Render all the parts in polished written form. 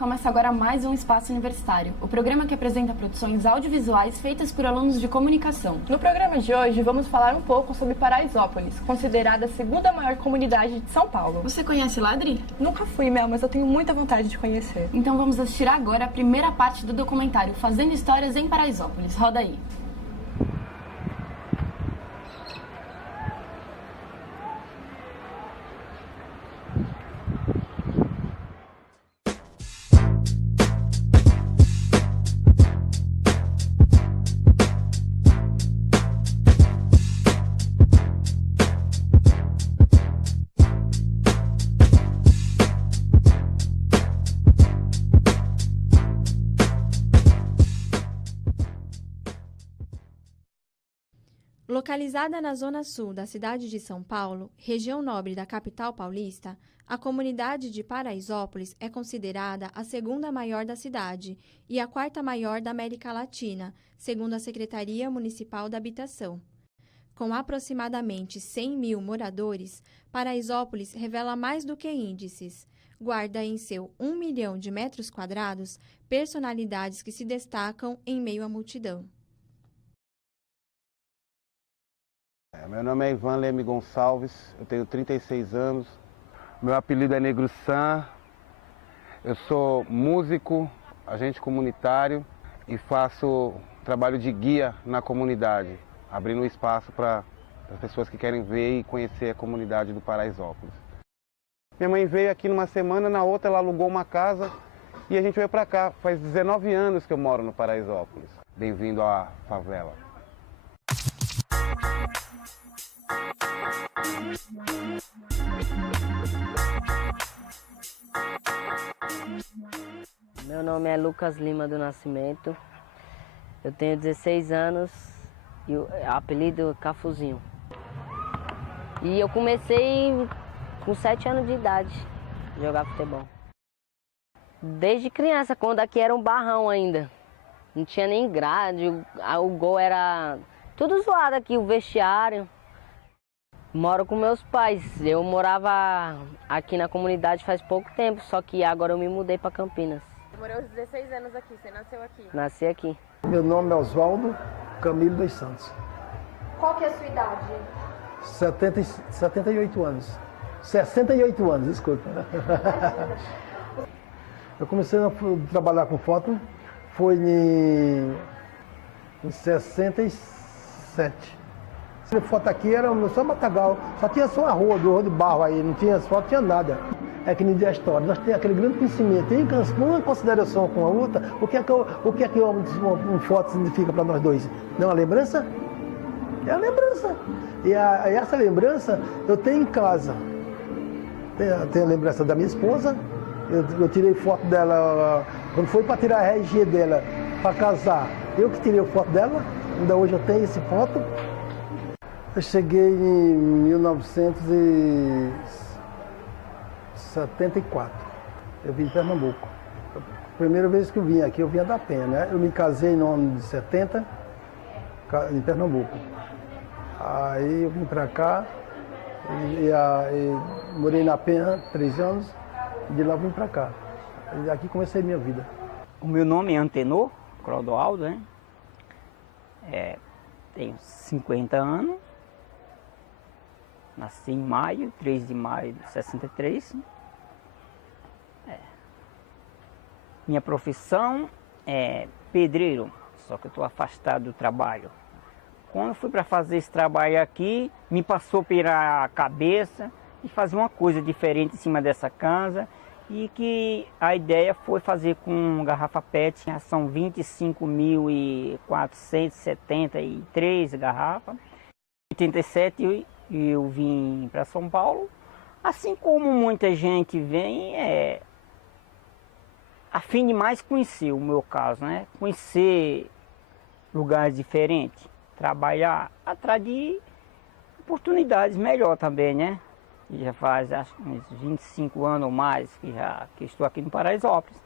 começa agora mais um Espaço Universitário, o programa que apresenta produções audiovisuais feitas por alunos de comunicação. No programa de hoje, vamos falar um pouco sobre Paraisópolis, considerada a segunda maior comunidade de São Paulo. Você conhece lá, Adri? Nunca fui, Mel, mas eu tenho muita vontade de conhecer. Então vamos assistir agora a primeira parte do documentário Fazendo Histórias em Paraisópolis. Roda aí. Localizada na zona sul da cidade de São Paulo, região nobre da capital paulista, a comunidade de Paraisópolis é considerada a segunda maior da cidade e a quarta maior da América Latina, segundo a Secretaria Municipal da Habitação. Com aproximadamente 100 mil moradores, Paraisópolis revela mais do que índices. Guarda em seu 1 milhão de metros quadrados personalidades que se destacam em meio à multidão. Meu nome é Ivan Leme Gonçalves, eu tenho 36 anos, meu apelido é Negro Sam, eu sou músico, agente comunitário e faço trabalho de guia na comunidade, abrindo um espaço para as pessoas que querem ver e conhecer a comunidade do Paraisópolis. Minha mãe veio aqui numa semana, na outra ela alugou uma casa e a gente veio para cá. Faz 19 anos que eu moro no Paraisópolis. Bem-vindo à favela. Meu nome é Lucas Lima do Nascimento, eu tenho 16 anos e o apelido é Cafuzinho. E eu comecei com 7 anos de idade a jogar futebol. Desde criança, quando aqui era um barrão ainda, não tinha nem grade, o gol era tudo zoado aqui, o vestiário. Moro com meus pais, eu morava aqui na comunidade faz pouco tempo, só que agora eu me mudei para Campinas. Morou 16 anos aqui, você nasceu aqui? Nasci aqui. Meu nome é Oswaldo Camilo dos Santos. Qual que é a sua idade? 78 anos. 68 anos, desculpa. Eu comecei a trabalhar com foto, foi em 67. A foto aqui era só matagal, só tinha só a rua de barro aí, não tinha asfalto, não tinha nada. É que nem diz a história, nós temos aquele grande conhecimento, tem uma consideração com a outra, o que é que uma foto significa para nós dois? Não é uma lembrança? É a lembrança. E essa lembrança eu tenho em casa. Tenho a lembrança da minha esposa, eu tirei foto dela, quando foi para tirar a RG dela, para casar, eu que tirei a foto dela, ainda hoje eu tenho essa foto. Eu cheguei em 1974, eu vim em Pernambuco. A primeira vez que eu vim aqui, eu vinha da Penha, né? Eu me casei no ano de 70, em Pernambuco. Aí eu vim para cá, e morei na Penha 3 anos, e de lá eu vim para cá. E aqui comecei a minha vida. O meu nome é Antenor Clodoaldo, né? Tenho 50 anos. Nasci em maio, 3 de maio de 63. Minha profissão é pedreiro, só que eu estou afastado do trabalho. Quando eu fui para fazer esse trabalho aqui, me passou pela cabeça de fazer uma coisa diferente em cima dessa casa e que a ideia foi fazer com garrafa PET, são 25.473 garrafas. Em 87 eu vim para São Paulo, assim como muita gente vem, a fim de mais conhecer o meu caso, né? Conhecer lugares diferentes, trabalhar atrás de oportunidades melhor também, né? Já faz acho, uns 25 anos ou mais que estou aqui no Paraisópolis.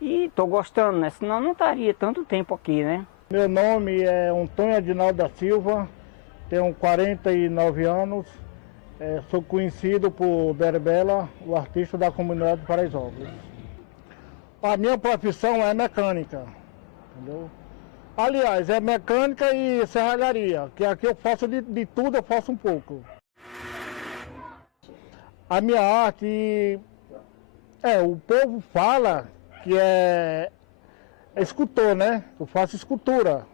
E estou gostando, né? Senão não estaria tanto tempo aqui, né? Meu nome é Antônio Adinaldo da Silva, tenho 49 anos, sou conhecido por Berbela, o artista da comunidade de Paraisópolis. A minha profissão é mecânica, entendeu? Aliás, é mecânica e serralharia, que aqui eu faço de tudo, eu faço um pouco. A minha arte, o povo fala que é escultor, né? Eu faço escultura.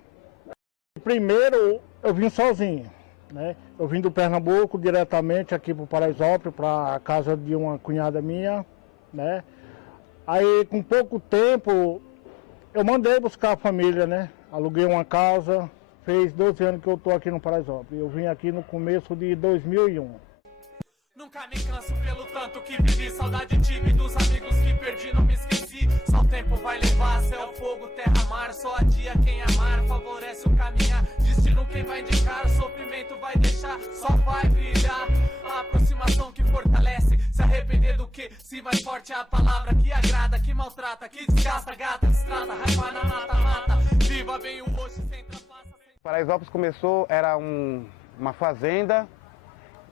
Primeiro eu vim sozinho, né? Eu vim do Pernambuco diretamente aqui para o Paraisópolis, para a casa de uma cunhada minha, né? Aí com pouco tempo eu mandei buscar a família, né? Aluguei uma casa, fez 12 anos que eu estou aqui no Paraisópolis. Eu vim aqui no começo de 2001. Nunca me canso pelo tanto que vivi, saudade tive dos amigos que perdi, não me esqueci. Só o tempo vai levar, céu, fogo, terra, mar. Só a dia quem amar, favorece o caminhar. Destino quem vai indicar, o sofrimento vai deixar, só vai brilhar. A aproximação que fortalece, se arrepender do que? Se mais forte é a palavra que agrada, que maltrata, que desgasta, gata, destrata, raiva na mata. Viva bem o hoje, sem trapaça. Paraisópolis começou, era uma fazenda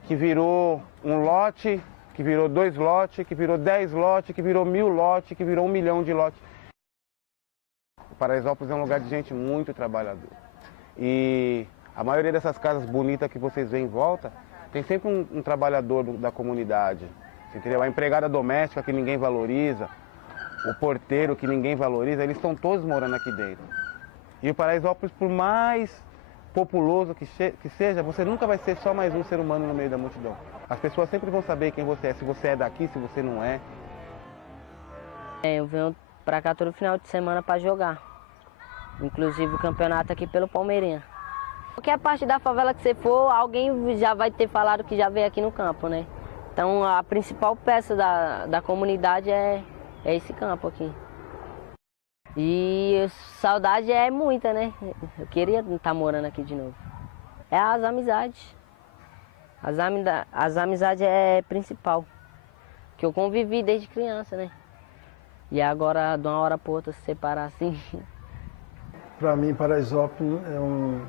que virou um lote, que virou 2 lotes, que virou 10 lotes, que virou 1000 lotes, que virou 1 milhão de lotes. O Paraisópolis é um lugar de gente muito trabalhadora. E a maioria dessas casas bonitas que vocês veem em volta, tem sempre um trabalhador da comunidade, entendeu? A empregada doméstica que ninguém valoriza, o porteiro que ninguém valoriza, eles estão todos morando aqui dentro. E o Paraisópolis, por mais populoso que seja, você nunca vai ser só mais um ser humano no meio da multidão. As pessoas sempre vão saber quem você é, se você é daqui, se você não é. Eu venho pra cá todo final de semana para jogar. Inclusive o campeonato aqui pelo Palmeirinha. Qualquer parte da favela que você for, alguém já vai ter falado que já veio aqui no campo, né? Então a principal peça da comunidade é esse campo aqui. E saudade é muita, né? Eu queria estar morando aqui de novo. É as amizades. As amizades é principal. Que eu convivi desde criança, né? E agora, de uma hora para outra, se separar assim. Para mim, Paraisópolis é um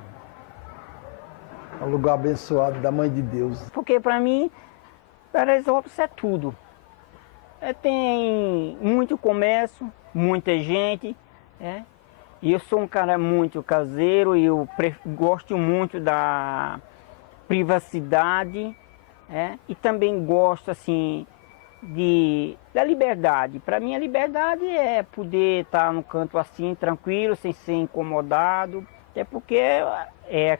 lugar abençoado da Mãe de Deus. Porque para mim, Paraisópolis é tudo. Tem muito comércio, muita gente, e eu sou um cara muito caseiro e eu gosto muito da privacidade, e também gosto assim da liberdade. Para mim a liberdade é poder estar no canto assim tranquilo, sem ser incomodado, até porque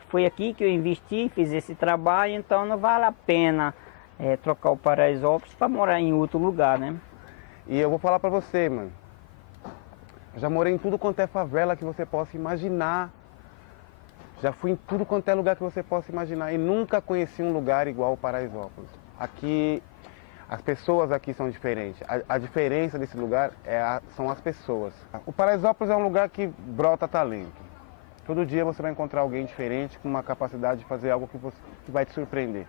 foi aqui que eu investi, fiz esse trabalho, então não vale a pena trocar o Paraisópolis para morar em outro lugar, né? E eu vou falar para você, mano. Eu já morei em tudo quanto é favela que você possa imaginar. Já fui em tudo quanto é lugar que você possa imaginar e nunca conheci um lugar igual o Paraisópolis. Aqui, as pessoas aqui são diferentes. A diferença desse lugar são as pessoas. O Paraisópolis é um lugar que brota talento. Todo dia você vai encontrar alguém diferente com uma capacidade de fazer algo que vai te surpreender.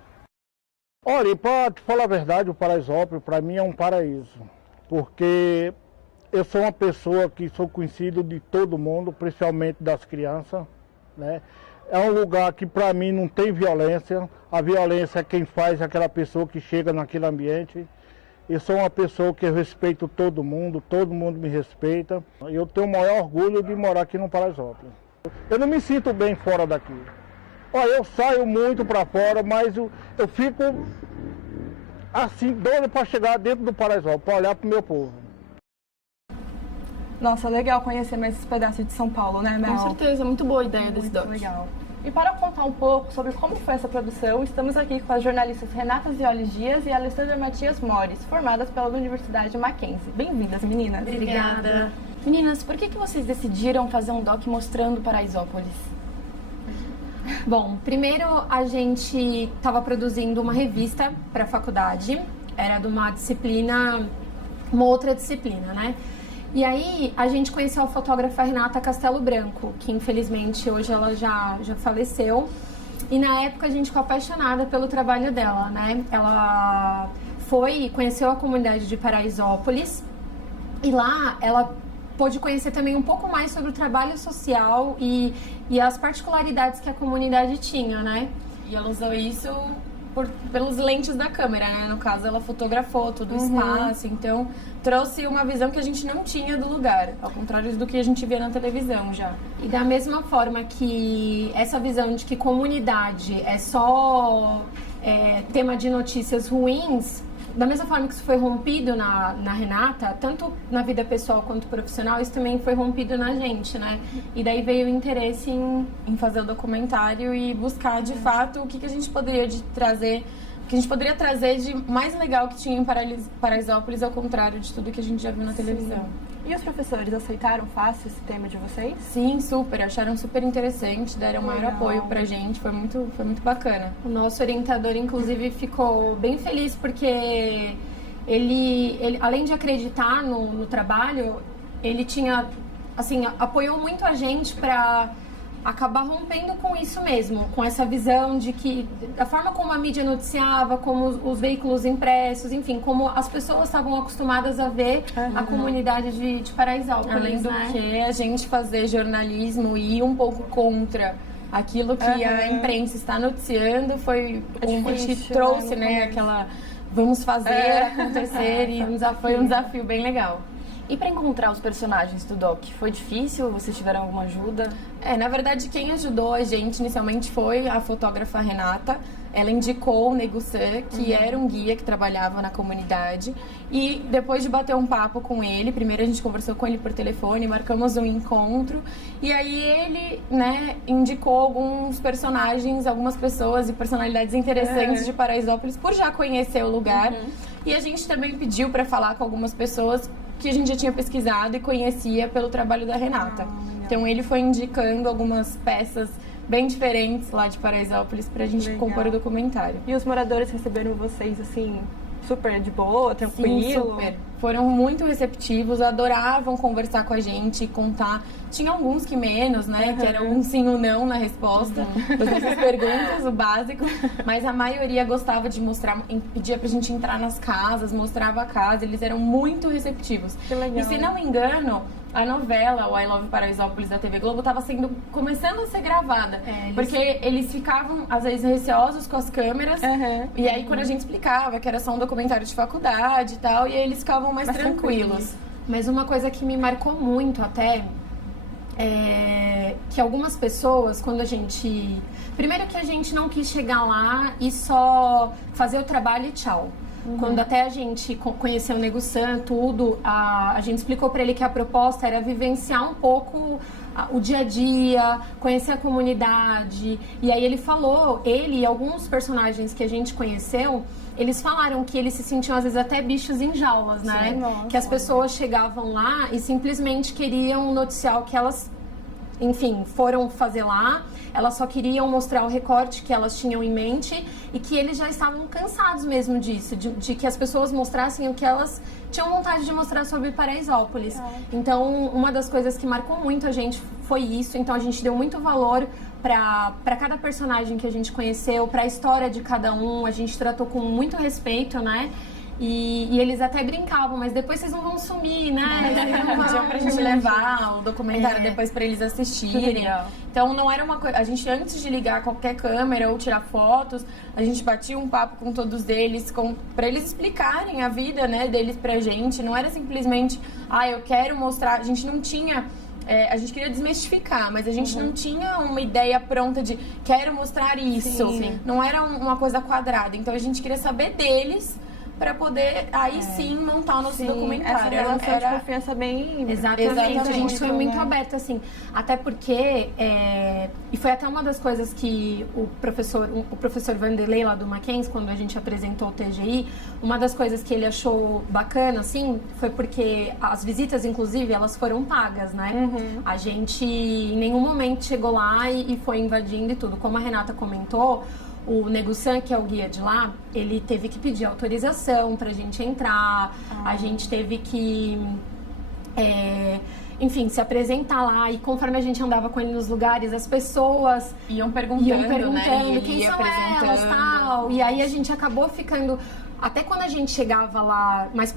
Olha, para te falar a verdade, o Paraisópolis para mim é um paraíso. Porque eu sou uma pessoa que sou conhecido de todo mundo, principalmente das crianças, né? É um lugar que para mim não tem violência. A violência é quem faz aquela pessoa que chega naquele ambiente. Eu sou uma pessoa que eu respeito todo mundo me respeita. Eu tenho o maior orgulho de morar aqui no Paraisópolis. Eu não me sinto bem fora daqui. Olha, eu saio muito para fora, mas eu fico assim, doido para chegar dentro do Paraisópolis, para olhar para o meu povo. Nossa, legal conhecer mais esse pedaço de São Paulo, né, Mel? Com certeza, muito boa a ideia desse doc. Legal. E para contar um pouco sobre como foi essa produção, estamos aqui com as jornalistas Renata Zioli Dias e Alessandra Matias Mores, formadas pela Universidade Mackenzie. Bem-vindas, meninas. Obrigada. Meninas, por que vocês decidiram fazer um doc mostrando Paraisópolis? Bom, primeiro a gente estava produzindo uma revista para a faculdade, era de uma disciplina, uma outra disciplina, né? E aí a gente conheceu a fotógrafa Renata Castelo Branco, que infelizmente hoje ela já faleceu. E na época a gente ficou apaixonada pelo trabalho dela, né? Ela conheceu a comunidade de Paraisópolis e lá ela pôde conhecer também um pouco mais sobre o trabalho social e as particularidades que a comunidade tinha, né? E ela usou isso pelos lentes da câmera, né? No caso, ela fotografou todo o espaço, então trouxe uma visão que a gente não tinha do lugar, ao contrário do que a gente via na televisão já. E da mesma forma que essa visão de que comunidade é só tema de notícias ruins, da mesma forma que isso foi rompido na Renata, tanto na vida pessoal quanto profissional, isso também foi rompido na gente, né? E daí veio o interesse em fazer o documentário e buscar, de fato, o que a gente poderia trazer de mais legal que tinha em Paraisópolis, ao contrário de tudo que a gente já viu na televisão. E os professores aceitaram fácil esse tema de vocês? Sim, super. Acharam super interessante, deram maior apoio pra gente. Foi muito bacana. O nosso orientador, inclusive, ficou bem feliz porque ele além de acreditar no trabalho, ele tinha, assim, apoiou muito a gente pra acabar rompendo com isso mesmo, com essa visão de que a forma como a mídia noticiava, como os veículos impressos, enfim, como as pessoas estavam acostumadas a ver a comunidade de Paraisópolis, além do que a gente fazer jornalismo e ir um pouco contra aquilo que a imprensa está noticiando, foi a gente trouxe, né, aquela vamos fazer acontecer e foi um desafio bem legal. E para encontrar os personagens do Doc, foi difícil? Vocês tiveram alguma ajuda? Na verdade, quem ajudou a gente inicialmente foi a fotógrafa Renata. Ela indicou o Nego San, que era um guia que trabalhava na comunidade. E depois de bater um papo com ele, primeiro a gente conversou com ele por telefone, marcamos um encontro. E aí ele, né, indicou alguns personagens, algumas pessoas e personalidades interessantes de Paraisópolis, por já conhecer o lugar. E a gente também pediu para falar com algumas pessoas que a gente já tinha pesquisado e conhecia pelo trabalho da Renata. Então ele foi indicando algumas peças bem diferentes lá de Paraisópolis pra gente compor o documentário. E os moradores receberam vocês, assim, super de boa, tranquilo? Sim, super. Foram muito receptivos, adoravam conversar com a gente, contar. Tinha alguns que menos, né? Que era um sim ou não na resposta das nossas perguntas, o básico. Mas a maioria gostava de mostrar, pedia pra gente entrar nas casas, mostrava a casa. Eles eram muito receptivos. Que legal. E se não me engano, a novela, o I Love Paraisópolis da TV Globo, estava começando a ser gravada. Porque eles ficavam, às vezes, receosos com as câmeras. E aí, quando a gente explicava que era só um documentário de faculdade e tal, e aí eles ficavam mais tranquilos. Mas uma coisa que me marcou muito até é que algumas pessoas, quando a gente... Primeiro que a gente não quis chegar lá e só fazer o trabalho e tchau. Quando até a gente conheceu o Nego San, tudo, a gente explicou para ele que a proposta era vivenciar um pouco o dia a dia, conhecer a comunidade. E aí ele falou, ele e alguns personagens que a gente conheceu, eles falaram que eles se sentiam às vezes até bichos em jaulas, né? Sim, que as pessoas chegavam lá e simplesmente queriam noticiar o que elas, enfim, foram fazer lá. Elas só queriam mostrar o recorte que elas tinham em mente e que eles já estavam cansados mesmo disso, de que as pessoas mostrassem o que elas tinham vontade de mostrar sobre Paraisópolis. Então, uma das coisas que marcou muito a gente foi isso. Então, a gente deu muito valor para cada personagem que a gente conheceu, para a história de cada um. A gente tratou com muito respeito, né? E eles até brincavam, mas depois vocês não vão sumir, né? Vocês não vão pra gente levar o documentário depois pra eles assistirem. Então não era uma coisa... A gente, antes de ligar qualquer câmera ou tirar fotos, a gente batia um papo com todos eles, pra eles explicarem a vida, né, deles pra gente. Não era simplesmente, eu quero mostrar... A gente não tinha... a gente queria desmistificar, mas a gente não tinha uma ideia pronta de quero mostrar isso. Sim. Não era uma coisa quadrada. Então a gente queria saber deles para poder aí sim montar o nosso documentário. Essa relação de confiança bem... Exatamente. A gente foi muito aberta, assim. Até porque... E foi até uma das coisas que o professor Vanderlei, lá do Mackenzie, quando a gente apresentou o TGI, uma das coisas que ele achou bacana, assim, foi porque as visitas, inclusive, elas foram pagas, né? A gente em nenhum momento chegou lá e foi invadindo e tudo. Como a Renata comentou, o Nego San, que é o guia de lá, ele teve que pedir autorização pra gente entrar, a gente teve que, enfim, se apresentar lá, e conforme a gente andava com ele nos lugares, as pessoas iam perguntando, né? Quem são elas, tal, e aí a gente acabou ficando até quando a gente chegava lá, mais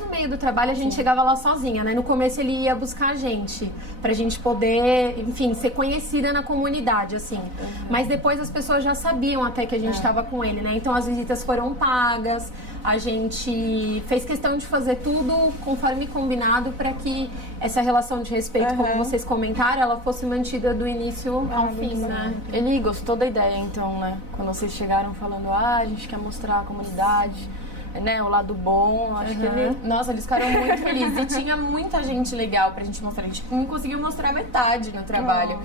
no meio do trabalho, a gente chegava lá sozinha, né? No começo ele ia buscar a gente, pra gente poder, enfim, ser conhecida na comunidade, assim. Mas depois as pessoas já sabiam até que a gente estava com ele, né? Então as visitas foram pagas, a gente fez questão de fazer tudo conforme combinado para que essa relação de respeito, como vocês comentaram, ela fosse mantida do início ao fim, né? Ele gostou da ideia, então, né? Quando vocês chegaram falando, a gente quer mostrar a comunidade, né? O lado bom, acho que ele... Nossa, eles ficaram muito felizes. E tinha muita gente legal pra gente mostrar. A gente não conseguiu mostrar metade no trabalho.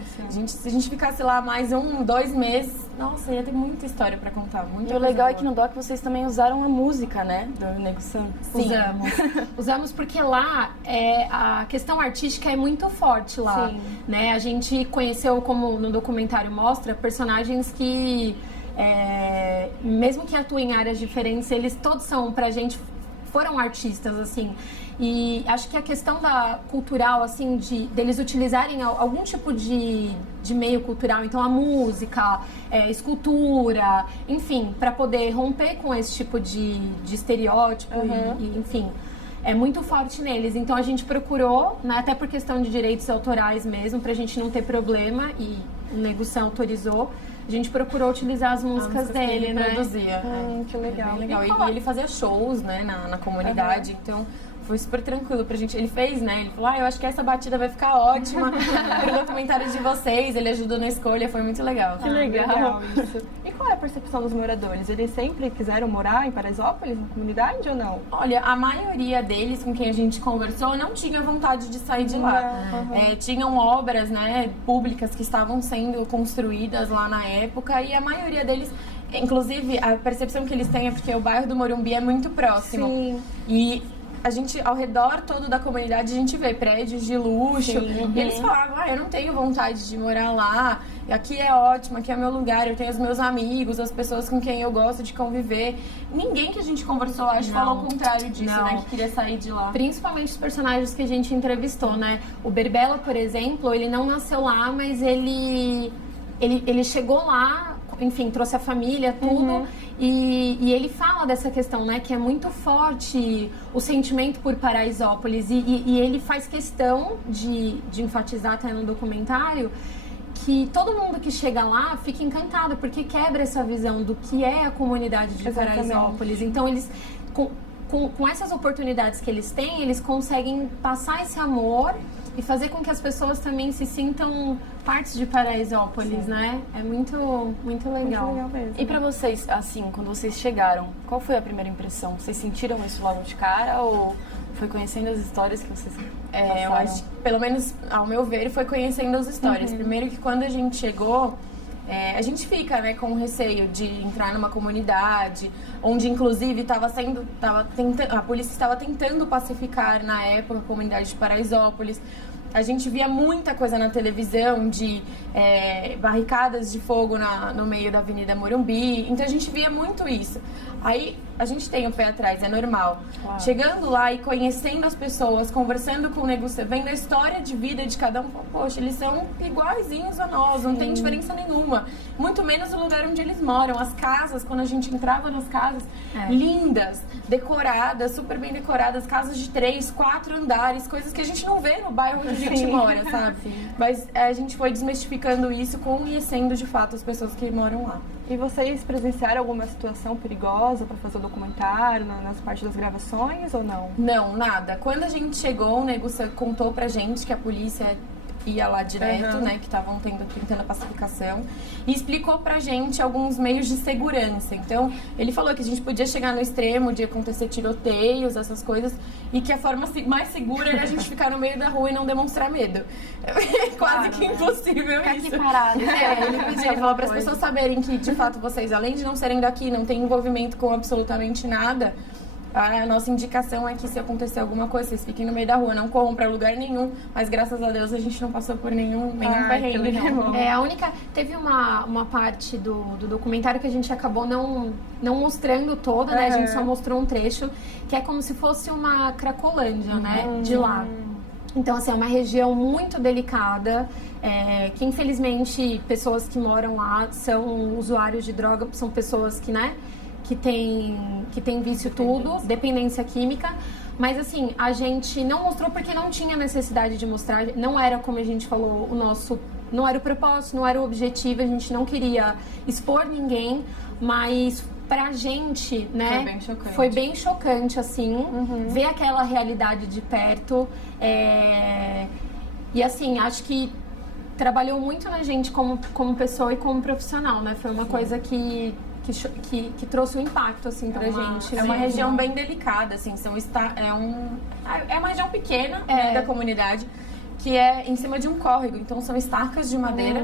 Se a gente ficasse lá mais 2 meses, nossa, ia ter muita história pra contar. E o legal é que no DOC vocês também usaram a música, né? Do Nego Sam. Sim. Usamos porque lá a questão artística é muito forte lá. Sim. Né? A gente conheceu, como no documentário mostra, personagens que... mesmo que atuem em áreas diferentes, eles todos são, pra gente, foram artistas, assim. E acho que a questão da cultural, assim, deles utilizarem algum tipo de meio cultural, então a música, escultura, enfim, para poder romper com esse tipo de estereótipo e, enfim, é muito forte neles. Então a gente procurou, né, até por questão de direitos autorais mesmo, pra gente não ter problema, e o Nego Sam autorizou. A gente procurou utilizar as músicas dele, né? Produzia. Que legal. Legal. E ele fazia shows, né, na comunidade, então foi super tranquilo pra gente. Ele fez, né? Ele falou, eu acho que essa batida vai ficar ótima pro documentário de vocês. Ele ajudou na escolha, foi muito legal. Que legal isso. E qual é a percepção dos moradores? Eles sempre quiseram morar em Paraisópolis, na comunidade, ou não? Olha, a maioria deles com quem a gente conversou não tinha vontade de sair de lá. Tinham obras, né, públicas que estavam sendo construídas lá na época, e a maioria deles... Inclusive, a percepção que eles têm é porque o bairro do Morumbi é muito próximo. Sim. E a gente, ao redor todo da comunidade, a gente vê prédios de luxo. E eles falavam, eu não tenho vontade de morar lá. Aqui é ótimo, aqui é meu lugar. Eu tenho os meus amigos, as pessoas com quem eu gosto de conviver. Ninguém que a gente conversou, acho, falou o contrário disso, né? Que queria sair de lá. Principalmente os personagens que a gente entrevistou, né? O Berbela, por exemplo, ele não nasceu lá, mas ele chegou lá, enfim, trouxe a família, tudo. E ele fala dessa questão, né, que é muito forte o sentimento por Paraisópolis. E ele faz questão de enfatizar até no documentário que todo mundo que chega lá fica encantado, porque quebra essa visão do que é a comunidade de Paraisópolis. Então, eles... Com essas oportunidades que eles têm, eles conseguem passar esse amor e fazer com que as pessoas também se sintam partes de Paraisópolis, né? É muito, muito legal. Muito legal mesmo. E pra vocês, assim, quando vocês chegaram, qual foi a primeira impressão? Vocês sentiram isso logo de cara ou foi conhecendo as histórias que vocês passaram? Eu acho que, pelo menos, ao meu ver, foi conhecendo as histórias. Primeiro que quando a gente chegou... a gente fica, né, com receio de entrar numa comunidade onde, inclusive, a polícia estava tentando pacificar, na época, a comunidade de Paraisópolis. A gente via muita coisa na televisão de barricadas de fogo no meio da Avenida Morumbi. Então, a gente via muito isso. Aí, a gente tem o pé atrás, é normal. Claro. Chegando lá e conhecendo as pessoas, conversando com o Nego Sam, vendo a história de vida de cada um, poxa, eles são iguaizinhos a nós, não tem diferença nenhuma. Muito menos o lugar onde eles moram. As casas, quando a gente entrava nas casas, lindas, decoradas, super bem decoradas, casas de 3, 4 andares, coisas que a gente não vê no bairro onde a gente mora, sabe? Mas a gente foi desmistificando isso, conhecendo de fato as pessoas que moram lá. E vocês presenciaram alguma situação perigosa para fazer o documentário, nas partes das gravações, ou não? Não, nada. Quando a gente chegou, o Nego Sam contou pra gente que a polícia ia lá direto, né, que estavam tentando a pacificação, e explicou pra gente alguns meios de segurança. Então, ele falou que a gente podia chegar no extremo de acontecer tiroteios, essas coisas, e que a forma mais segura era a gente ficar no meio da rua e não demonstrar medo. É quase que impossível ficar isso. Aqui parado. Ele falou para as pessoas saberem que, de fato, vocês, além de não serem daqui, não têm envolvimento com absolutamente nada, a nossa indicação é que se acontecer alguma coisa, vocês fiquem no meio da rua, não corram pra lugar nenhum, mas graças a Deus a gente não passou por nenhum perrengue. A única... Teve uma parte do documentário que a gente acabou não mostrando toda, né? A gente só mostrou um trecho, que é como se fosse uma Cracolândia, né? De lá. Então, assim, é uma região muito delicada, que infelizmente pessoas que moram lá são usuários de droga, são pessoas que, né? que tem vício tudo, dependência química. Mas assim, a gente não mostrou porque não tinha necessidade de mostrar. Não era, como a gente falou, não era o propósito, não era o objetivo. A gente não queria expor ninguém, mas pra gente, né, foi bem chocante, assim, ver aquela realidade de perto. E assim, acho que trabalhou muito na gente como pessoa e como profissional, né? Foi uma coisa que trouxe um impacto, assim, pra gente. É uma região bem delicada, assim, é uma região pequena, né, da comunidade, que é em cima de um córrego, então são estacas de madeira.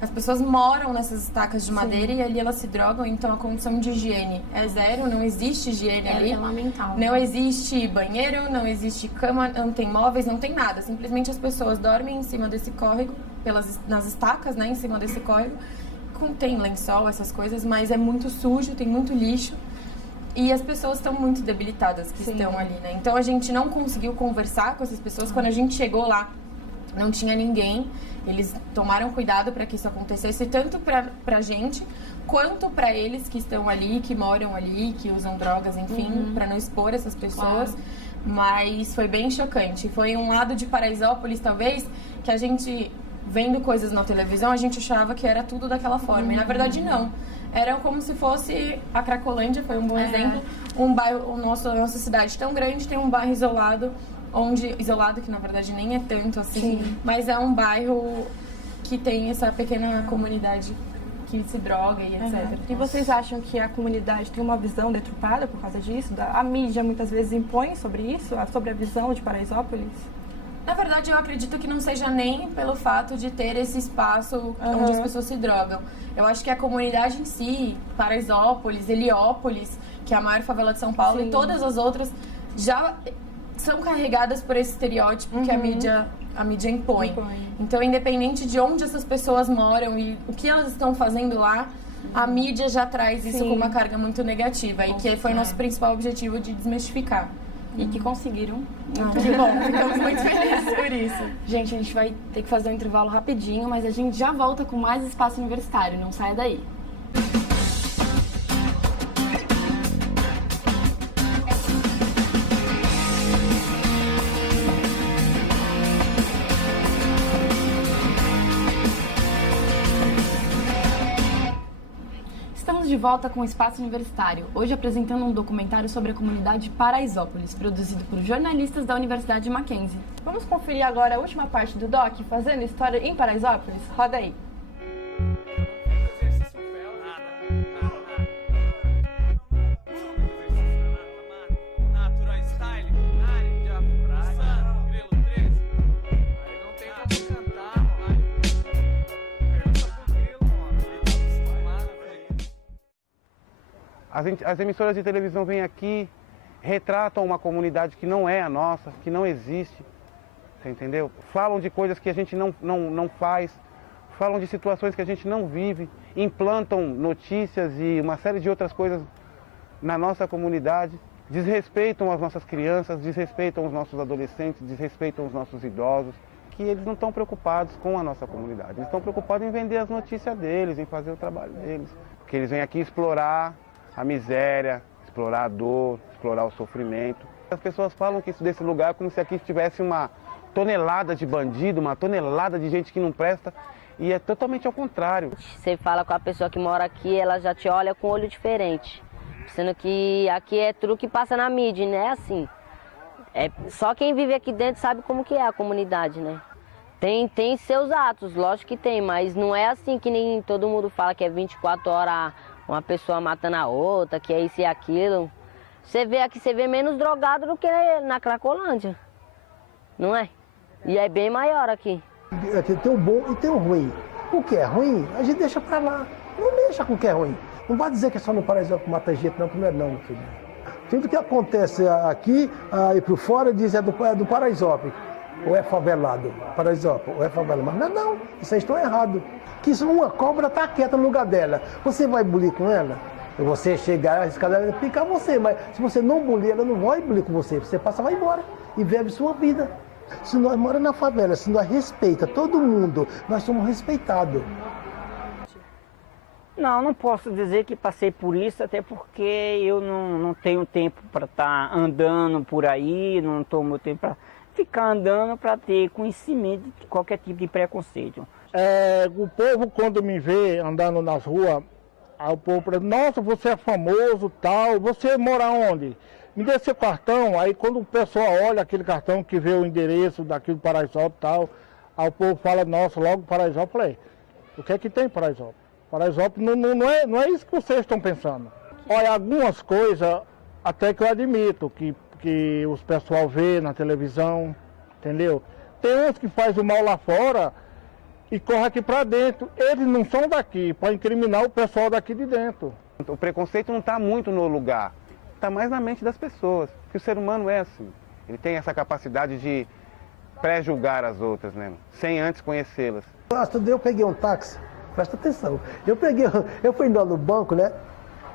As pessoas moram nessas estacas de madeira e ali elas se drogam, então a condição de higiene é zero, não existe higiene ali. É lamentável. Não existe banheiro, não existe cama, não tem móveis, não tem nada. Simplesmente as pessoas dormem em cima desse córrego, nas estacas, né, em cima desse córrego. Tem lençol, essas coisas, mas é muito sujo, tem muito lixo. E as pessoas estão muito debilitadas que estão ali, né? Então a gente não conseguiu conversar com essas pessoas. Quando a gente chegou lá, não tinha ninguém. Eles tomaram cuidado para que isso acontecesse, tanto pra gente, quanto para eles que estão ali, que moram ali, que usam drogas, enfim, para não expor essas pessoas. Claro. Mas foi bem chocante. Foi um lado de Paraisópolis, talvez, que a gente, vendo coisas na televisão, a gente achava que era tudo daquela forma. E na verdade não. Era como se fosse a Cracolândia, foi um bom exemplo. Um bairro, a nossa cidade tão grande, tem um bairro isolado, isolado que na verdade nem é tanto assim, mas é um bairro que tem essa pequena comunidade que se droga e etc. E vocês acham que a comunidade tem uma visão deturpada por causa disso? A mídia muitas vezes impõe sobre isso, sobre a visão de Paraisópolis? Na verdade, eu acredito que não seja nem pelo fato de ter esse espaço onde as pessoas se drogam. Eu acho que a comunidade em si, Paraisópolis, Heliópolis, que é a maior favela de São Paulo, e todas as outras já são carregadas por esse estereótipo que a mídia impõe. Então, independente de onde essas pessoas moram e o que elas estão fazendo lá, a mídia já traz isso com uma carga muito negativa. E que foi nosso principal objetivo de desmistificar. E que conseguiram. Que bom, ficamos muito felizes por isso. Gente, a gente vai ter que fazer um intervalo rapidinho, mas a gente já volta com mais Espaço Universitário. Não saia daí. Estamos de volta com o Espaço Universitário, hoje apresentando um documentário sobre a comunidade Paraisópolis, produzido por jornalistas da Universidade de Mackenzie. Vamos conferir agora a última parte do doc, Fazendo História em Paraisópolis? Roda aí! As emissoras de televisão vêm aqui, retratam uma comunidade que não é a nossa, que não existe, você entendeu? Falam de coisas que a gente não faz, falam de situações que a gente não vive, implantam notícias e uma série de outras coisas na nossa comunidade, desrespeitam as nossas crianças, desrespeitam os nossos adolescentes, desrespeitam os nossos idosos, que eles não estão preocupados com a nossa comunidade, eles estão preocupados em vender as notícias deles, em fazer o trabalho deles, porque eles vêm aqui explorar a miséria, explorar a dor, explorar o sofrimento. As pessoas falam que isso desse lugar é como se aqui tivesse uma tonelada de bandido, uma tonelada de gente que não presta, e é totalmente ao contrário. Você fala com a pessoa que mora aqui, ela já te olha com um olho diferente, sendo que aqui é tudo que passa na mídia, né? Assim, só quem vive aqui dentro sabe como que é a comunidade, né? Tem seus atos, lógico que tem, mas não é assim que nem todo mundo fala que é 24 horas uma pessoa matando a outra, que é isso e aquilo. Você vê aqui, você vê menos drogado do que na Cracolândia, não é? E é bem maior aqui. Aqui tem o bom e tem o ruim. O que é ruim, a gente deixa pra lá. Não deixa com o que é ruim. Não vai dizer que é só no Paraisópolis que mata gente, não, que não é não, meu filho. Tudo que acontece aqui e por fora diz é do Paraisópolis. Ou é favelado, Paraisópolis, ou é favelado. Mas não é não, isso aí estão errado. Que isso, uma cobra está quieta no lugar dela. Você vai bulir com ela? Você chegar, arriscar ela picar você, mas se você não bulir, ela não vai bulir com você. Você passa, vai embora e vive sua vida. Se nós moramos na favela, se nós respeita todo mundo, nós somos respeitados. Não, não posso dizer que passei por isso, até porque eu não tenho tempo para estar andando por aí, não tomo tempo para ficar andando para ter conhecimento de qualquer tipo de preconceito. O povo, quando me vê andando nas ruas, o povo fala, nossa, você é famoso, tal, você mora onde? Me dê seu cartão. Aí quando o pessoal olha aquele cartão que vê o endereço daquilo Paraisópolis e tal, aí o povo fala, nossa, logo Paraisópolis. Eu falei, o que é que tem Paraisópolis? Paraisópolis não é isso que vocês estão pensando. Olha, algumas coisas até que eu admito, que os pessoal vê na televisão, entendeu? Tem uns que faz o mal lá fora e corre aqui para dentro. Eles não são daqui, para incriminar o pessoal daqui de dentro. O preconceito não está muito no lugar, está mais na mente das pessoas, que o ser humano é assim. Ele tem essa capacidade de pré-julgar as outras, né? Sem antes conhecê-las. Eu peguei um táxi, presta atenção, eu fui lá no banco, né?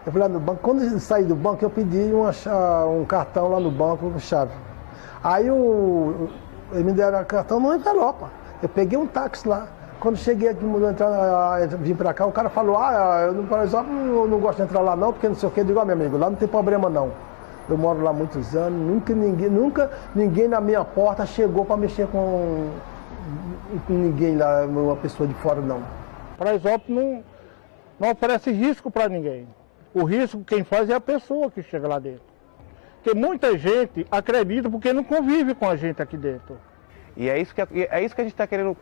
Eu fui lá no banco, quando eu saí do banco, eu pedi um cartão lá no banco, com chave. Aí eles me deram o cartão no envelope. Eu peguei um táxi lá. Quando cheguei aqui, vim pra cá, o cara falou, eu no Paraisópolis não gosto de entrar lá não, porque não sei o que. Eu digo, meu amigo, lá não tem problema não. Eu moro lá há muitos anos, nunca ninguém na minha porta chegou para mexer com ninguém lá, uma pessoa de fora não. Paraisópolis não oferece risco para ninguém. O risco quem faz é a pessoa que chega lá dentro. Porque muita gente acredita porque não convive com a gente aqui dentro. E é isso que a gente está querendo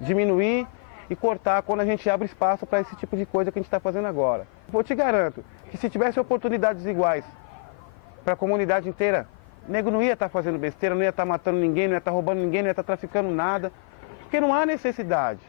diminuir e cortar quando a gente abre espaço para esse tipo de coisa que a gente está fazendo agora. Eu te garanto que se tivesse oportunidades iguais para a comunidade inteira, o nego não ia estar fazendo besteira, não ia estar matando ninguém, não ia estar roubando ninguém, não ia estar traficando nada, porque não há necessidade.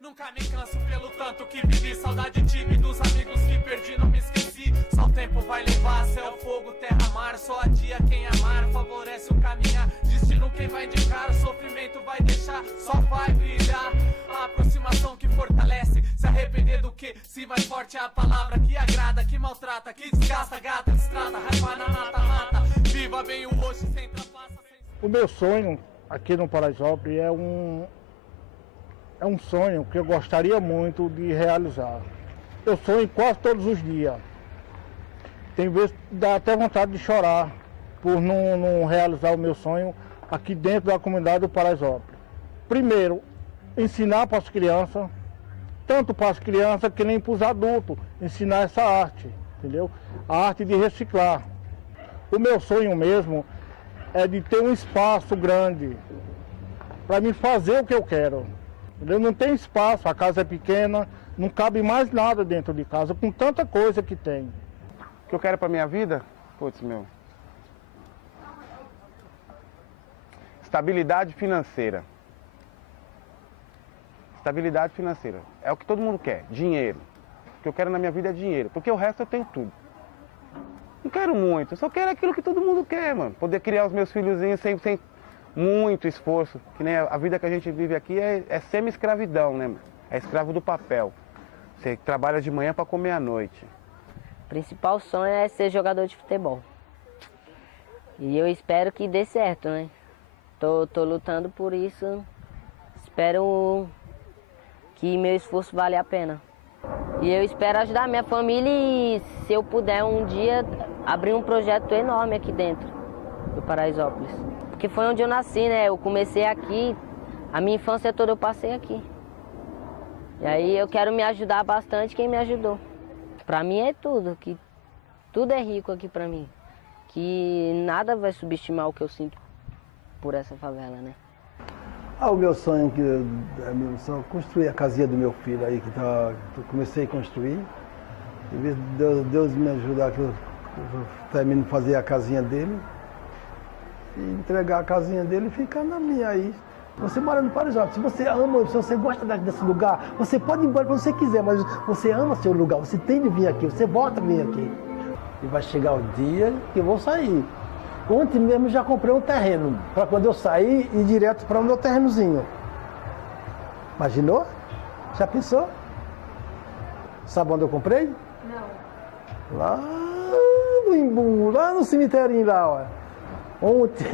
Nunca me canso pelo tanto que vivi, saudade tive dos amigos que perdi, não me esqueci. Só o tempo vai levar, céu, fogo, terra, mar. Só a dia quem amar, favorece o caminhar. Destino quem vai indicar, o sofrimento vai deixar, só vai brilhar. A aproximação que fortalece, se arrepender do que? Se mais forte é a palavra que agrada, que maltrata, que desgasta, gata, destrata, raiva na mata. Viva bem o hoje, sem trapaça. O meu sonho aqui no Paraisópolis é um sonho que eu gostaria muito de realizar. Eu sonho quase todos os dias. Tem vezes que dá até vontade de chorar por não realizar o meu sonho aqui dentro da comunidade do Paraisópolis. Primeiro, ensinar para as crianças, tanto para as crianças que nem para os adultos, ensinar essa arte, entendeu? A arte de reciclar. O meu sonho mesmo é de ter um espaço grande para me fazer o que eu quero. Eu não tenho espaço, a casa é pequena, não cabe mais nada dentro de casa, com tanta coisa que tem. O que eu quero para minha vida? Putz, estabilidade financeira. Estabilidade financeira. É o que todo mundo quer, dinheiro. O que eu quero na minha vida é dinheiro, porque o resto eu tenho tudo. Não quero muito, eu só quero aquilo que todo mundo quer, mano. Poder criar os meus filhozinhos sem muito esforço, que nem a vida que a gente vive aqui é semi-escravidão, né? É escravo do papel. Você trabalha de manhã para comer à noite. O principal sonho é ser jogador de futebol. E eu espero que dê certo, né? Tô lutando por isso. Espero que meu esforço vale a pena. E eu espero ajudar minha família e, se eu puder um dia, abrir um projeto enorme aqui dentro do Paraisópolis. Porque foi onde eu nasci, né? Eu comecei aqui, a minha infância toda eu passei aqui. E aí eu quero me ajudar bastante quem me ajudou. Pra mim é tudo, que tudo é rico aqui pra mim. Que nada vai subestimar o que eu sinto por essa favela, né? O meu sonho é construir a casinha do meu filho aí, que eu comecei a construir. E Deus me ajudar que eu termino de fazer a casinha dele. E entregar a casinha dele e ficar na minha aí. Você mora no Paraisópolis, se você ama, se você gosta desse lugar, você pode ir embora quando você quiser, mas você ama seu lugar, você tem de vir aqui, você volta a vir aqui. E vai chegar o dia que eu vou sair. Ontem mesmo já comprei um terreno, para quando eu sair, ir direto para o meu terrenozinho. Imaginou? Já pensou? Sabe onde eu comprei? Não. Lá no Imbu, lá no cemiterinho lá, ó. Ontem,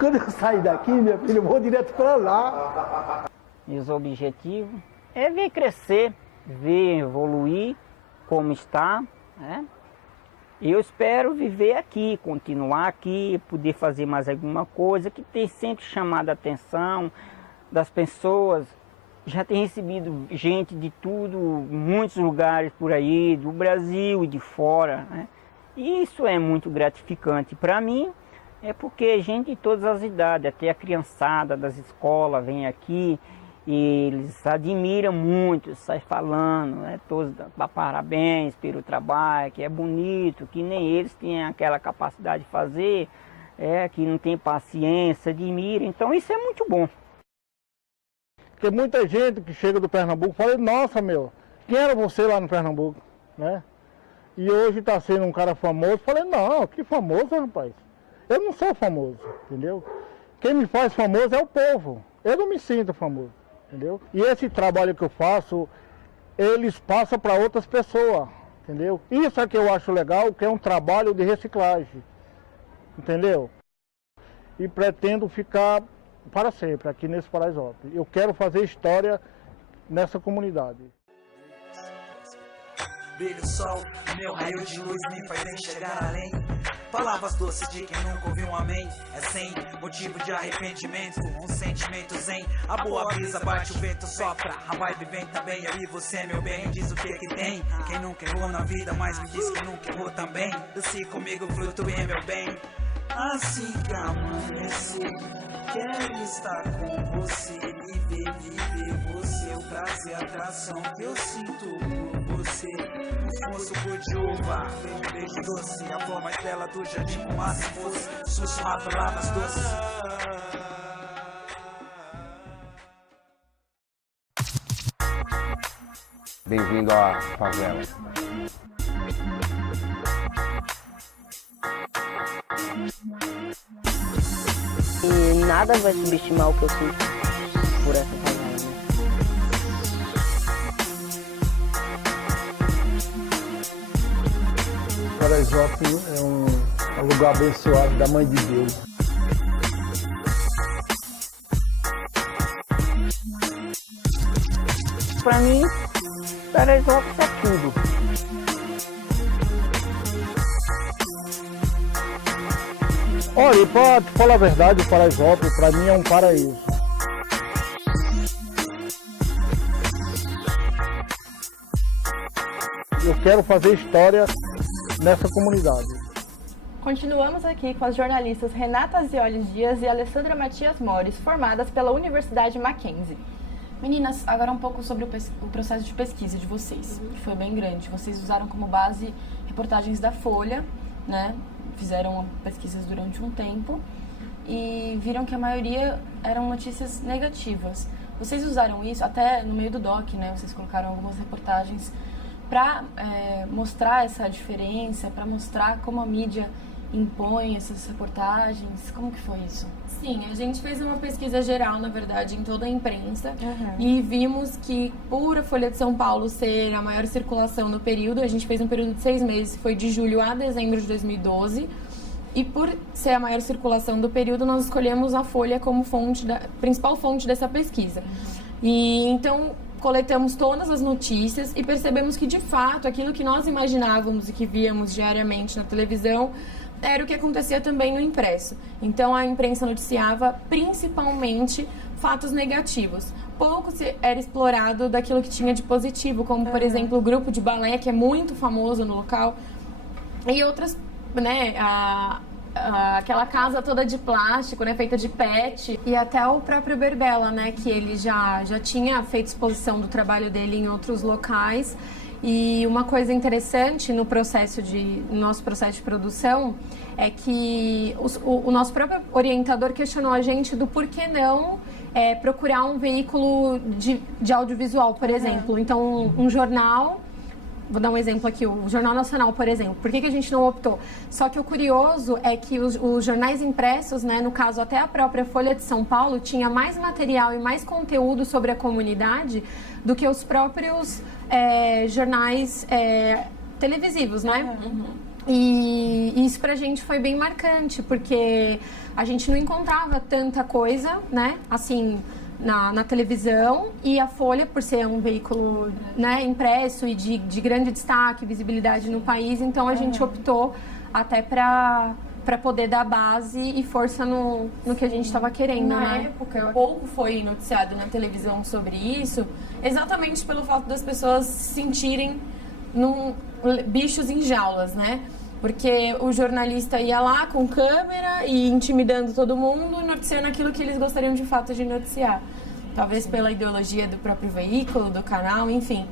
quando eu sair daqui, minha filha, eu vou direto para lá. Meus objetivos é ver crescer, ver evoluir como está, né? Eu espero viver aqui, continuar aqui, poder fazer mais alguma coisa que tem sempre chamado a atenção das pessoas. Já tem recebido gente de tudo, muitos lugares por aí, do Brasil e de fora, né? E isso é muito gratificante para mim, é porque gente de todas as idades, até a criançada das escolas vem aqui e eles admiram muito, saem falando, né? Todos parabéns pelo trabalho, que é bonito, que nem eles têm aquela capacidade de fazer, que não tem paciência, admira. Então isso é muito bom. Porque muita gente que chega do Pernambuco fala, nossa, meu, quem era você lá no Pernambuco, né? E hoje está sendo um cara famoso. Falei, não, que famoso, rapaz? Eu não sou famoso, entendeu? Quem me faz famoso é o povo. Eu não me sinto famoso, entendeu? E esse trabalho que eu faço, eles passam para outras pessoas, entendeu? Isso é que eu acho legal, que é um trabalho de reciclagem, entendeu? E pretendo ficar para sempre aqui nesse Paraisópolis. Eu quero fazer história nessa comunidade. Brilha o sol, meu raio de luz me faz enxergar além. Palavras doces de quem nunca ouviu um amém. É sem motivo de arrependimento, um sentimento zen. A boa brisa bate, o vento sopra, a vibe vem também. Eu e você, meu bem, diz o que tem. Quem nunca errou na vida, mas me diz que nunca errou também. Desce comigo, flutue, meu bem. Assim que amanhecer, quero estar com você, viver você, o prazer, a atração que eu sinto por você. Um suco de uva, beijo doce, a flor mais bela do jardim, como se fosse sussurrar palavras doces. Bem-vindo à favela. E nada vai subestimar o que eu sinto por essa favela, né? Paraisópolis é um lugar abençoado da Mãe de Deus. Para mim, Paraisópolis é tudo. Olha, para te falar a verdade, o Paraisópolis para mim é um paraíso. Eu quero fazer história nessa comunidade. Continuamos aqui com as jornalistas Renata Zioles Dias e Alessandra Matias Mores, formadas pela Universidade Mackenzie. Meninas, agora um pouco sobre o processo de pesquisa de vocês, que foi bem grande. Vocês usaram como base reportagens da Folha, né? Fizeram pesquisas durante um tempo e viram que a maioria eram notícias negativas. Vocês usaram isso, até no meio do doc, né? Vocês colocaram algumas reportagens para mostrar essa diferença, para mostrar como a mídia impõe essas reportagens. Como que foi isso? Sim, a gente fez uma pesquisa geral, na verdade, em toda a imprensa e vimos que, por a Folha de São Paulo ser a maior circulação no período, a gente fez um período de 6 meses, foi de julho a dezembro de 2012, e por ser a maior circulação do período, nós escolhemos a Folha como principal fonte dessa pesquisa. E então coletamos todas as notícias e percebemos que, de fato, aquilo que nós imaginávamos e que víamos diariamente na televisão era o que acontecia também no impresso. Então, a imprensa noticiava principalmente fatos negativos. Pouco era explorado daquilo que tinha de positivo, como, por exemplo, o grupo de balé, que é muito famoso no local, e outras, né, aquela casa toda de plástico, né, feita de PET, e até o próprio Berbella, né, que ele já tinha feito exposição do trabalho dele em outros locais. E uma coisa interessante no nosso processo de produção é que o nosso próprio orientador questionou a gente do porquê não procurar um veículo de audiovisual, por exemplo. Então, um jornal, vou dar um exemplo aqui, o Jornal Nacional, por exemplo. Por que a gente não optou? Só que o curioso é que os jornais impressos, né, no caso até a própria Folha de São Paulo, tinha mais material e mais conteúdo sobre a comunidade do que os próprios jornais televisivos, né? E isso pra gente foi bem marcante, porque a gente não encontrava tanta coisa, né? Assim, na televisão, e a Folha, por ser um veículo, né, impresso e de grande destaque, visibilidade no país, então a gente optou até para poder dar base e força no que a gente estava querendo, Na né? época, pouco foi noticiado na televisão sobre isso, exatamente pelo fato das pessoas se sentirem bichos em jaulas, né? Porque o jornalista ia lá com câmera e intimidando todo mundo e noticiando aquilo que eles gostariam de fato de noticiar. Talvez pela ideologia do próprio veículo, do canal, enfim.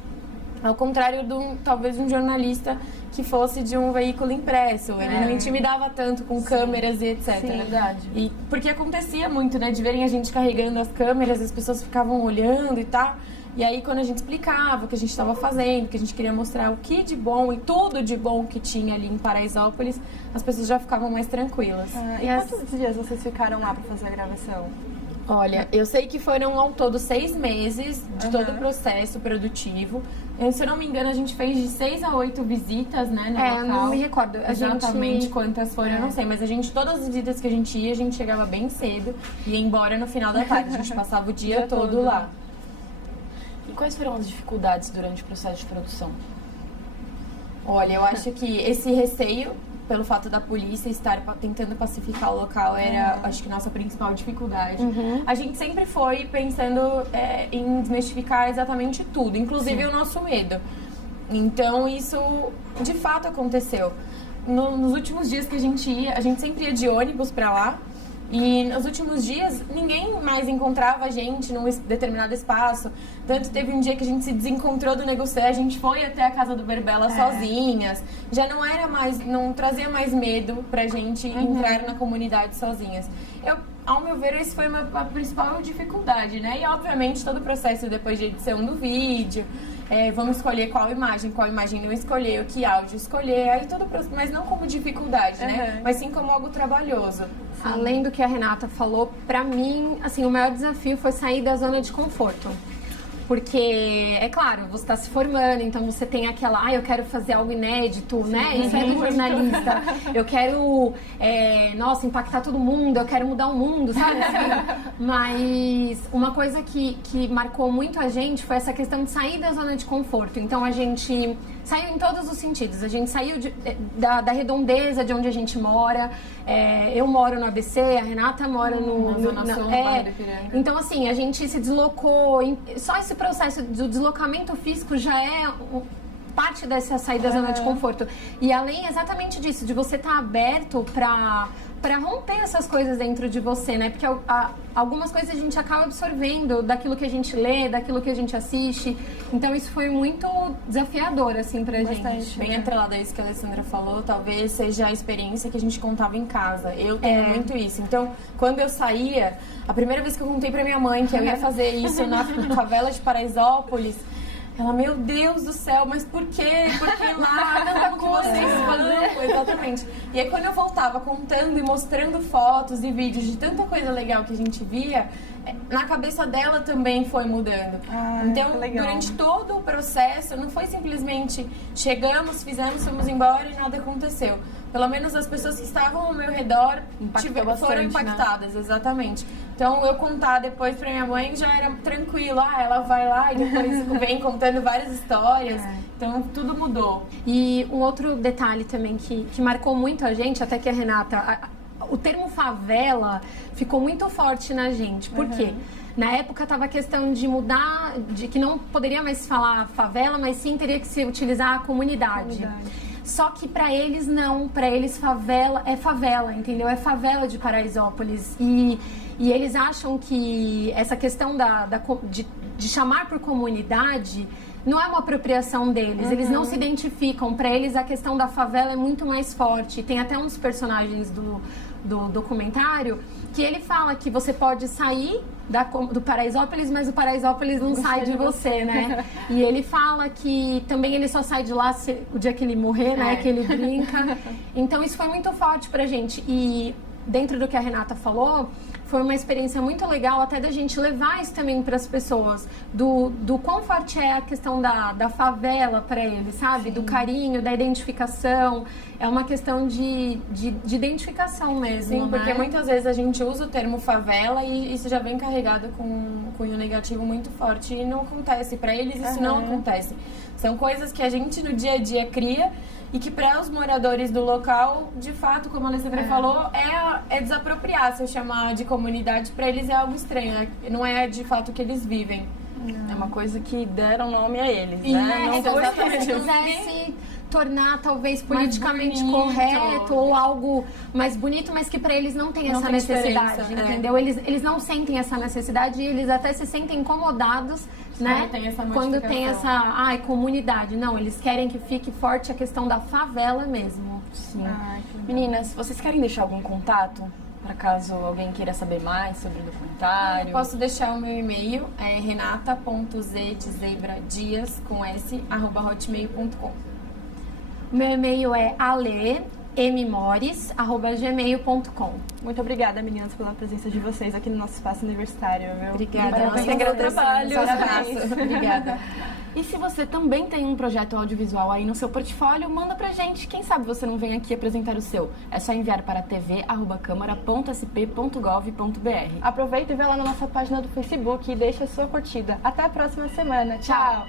Ao contrário talvez um jornalista que fosse de um veículo impresso. Ele não intimidava tanto com câmeras e etc. Sim, verdade. E porque acontecia muito, né? De verem a gente carregando as câmeras, as pessoas ficavam olhando e tal. E aí, quando a gente explicava o que a gente estava fazendo, que a gente queria mostrar o que de bom e tudo de bom que tinha ali em Paraisópolis, as pessoas já ficavam mais tranquilas. E quantos dias vocês ficaram lá para fazer a gravação? Olha, eu sei que foram ao todo 6 meses de todo o processo produtivo. Se eu não me engano, a gente fez de 6 a 8 visitas, né, no local. Não me recordo. Exatamente quantas foram, eu não sei. Mas todas as visitas que a gente chegava bem cedo e ia embora no final da tarde. A gente passava o dia todo lá. E quais foram as dificuldades durante o processo de produção? Olha, eu acho que esse receio, pelo fato da polícia estar tentando pacificar o local, era, acho que, nossa principal dificuldade. A gente sempre foi pensando em desmistificar exatamente tudo, inclusive o nosso medo. Então, isso, de fato, aconteceu. Nos últimos dias que a gente sempre ia de ônibus pra lá. E nos últimos dias, ninguém mais encontrava a gente num determinado espaço. Tanto teve um dia que a gente se desencontrou do Negociar, a gente foi até a casa do Berbela sozinhas. Já não era mais, não trazia mais medo pra gente entrar na comunidade sozinhas. Ao meu ver, essa foi a principal dificuldade, né? E, obviamente, todo o processo depois de edição do vídeo, vamos escolher qual imagem não escolher, que áudio escolher, aí todo o processo, mas não como dificuldade, né? Mas sim como algo trabalhoso. Além do que a Renata falou, pra mim, assim, o maior desafio foi sair da zona de conforto. Porque, é claro, você está se formando, então você tem aquela, eu quero fazer algo inédito, né? Isso é do jornalista. Eu quero, impactar todo mundo, eu quero mudar o mundo, sabe? Assim? Mas uma coisa que marcou muito a gente foi essa questão de sair da zona de conforto. Então a gente saiu em todos os sentidos. A gente saiu da redondeza de onde a gente mora. Eu moro no ABC, a Renata mora na Zona Sul, no bairro do Ipiranga. Então, assim, a gente se deslocou. Só esse processo do deslocamento físico já é parte dessa saída da zona de conforto. E além exatamente disso, de você estar aberto para romper essas coisas dentro de você, né? Porque algumas coisas a gente acaba absorvendo daquilo que a gente lê, daquilo que a gente assiste. Então isso foi muito desafiador, assim, pra gente. Bem atrelado a isso que a Alessandra falou, talvez seja a experiência que a gente contava em casa. Eu tenho muito isso. Então, quando eu saía, a primeira vez que eu contei pra minha mãe que eu ia fazer isso na favela de Paraisópolis, ela, meu Deus do céu, mas por quê? Porque lá, tanta coisa, vocês vão. Exatamente. E aí, quando eu voltava contando e mostrando fotos e vídeos de tanta coisa legal que a gente via, na cabeça dela também foi mudando. Então, durante todo o processo, não foi simplesmente chegamos, fizemos, fomos embora e nada aconteceu. Pelo menos as pessoas que estavam ao meu redor foram impactadas, né? Exatamente. Então, eu contar depois pra minha mãe já era tranquilo. Ela vai lá e depois vem contando várias histórias. Então, tudo mudou. E um outro detalhe também que marcou muito a gente, até que a Renata... O termo favela ficou muito forte na gente. Por quê? Na época tava a questão de mudar, de que não poderia mais falar favela, mas sim teria que se utilizar a comunidade. Só que para eles não, para eles favela é favela, entendeu? É favela de Paraisópolis. E eles acham que essa questão de chamar por comunidade não é uma apropriação deles, eles não se identificam. Para eles a questão da favela é muito mais forte. Tem até um dos personagens do documentário que ele fala que você pode sair do Paraisópolis, mas o Paraisópolis não sai de você, né? E ele fala que também ele só sai de lá o dia que ele morrer, né? Que ele brinca. Então isso foi muito forte pra gente. E dentro do que a Renata falou, foi uma experiência muito legal até da gente levar isso também para as pessoas, do quão forte é a questão da favela para eles, sabe? Sim. Do carinho, da identificação. É uma questão de identificação mesmo. Sim, né? porque muitas vezes a gente usa o termo favela e isso já vem carregado com um cunho negativo muito forte e não acontece. Para eles isso não acontece. São coisas que a gente no dia a dia cria e que para os moradores do local, de fato, como a Alessandra falou, é desapropriar. Se eu chamar de comunidade, para eles é algo estranho, não é de fato o que eles vivem. É uma coisa que deram nome a eles, E né? não foi exatamente. se quisesse tornar talvez politicamente bonito. correto ou algo mais bonito, mas que para eles não tem essa necessidade, entendeu? Eles não sentem essa necessidade e eles até se sentem incomodados, né? Quando tem essa comunidade. Não, eles querem que fique forte a questão da favela mesmo. Sim. Meninas, vocês querem deixar algum contato? Para caso alguém queira saber mais sobre o documentário. Eu posso deixar o meu e-mail, renata.z@hotmail.com. Meu e-mail é alemores@gmail.com. Muito obrigada, meninas, pela presença de vocês aqui no nosso espaço universitário, viu? Obrigada. Parabéns pelo trabalho. Parabéns. Obrigada. E se você também tem um projeto audiovisual aí no seu portfólio, manda pra gente. Quem sabe você não vem aqui apresentar o seu. É só enviar para tv@câmara.sp.gov.br. Aproveita e vê lá na nossa página do Facebook e deixa a sua curtida. Até a próxima semana. Tchau!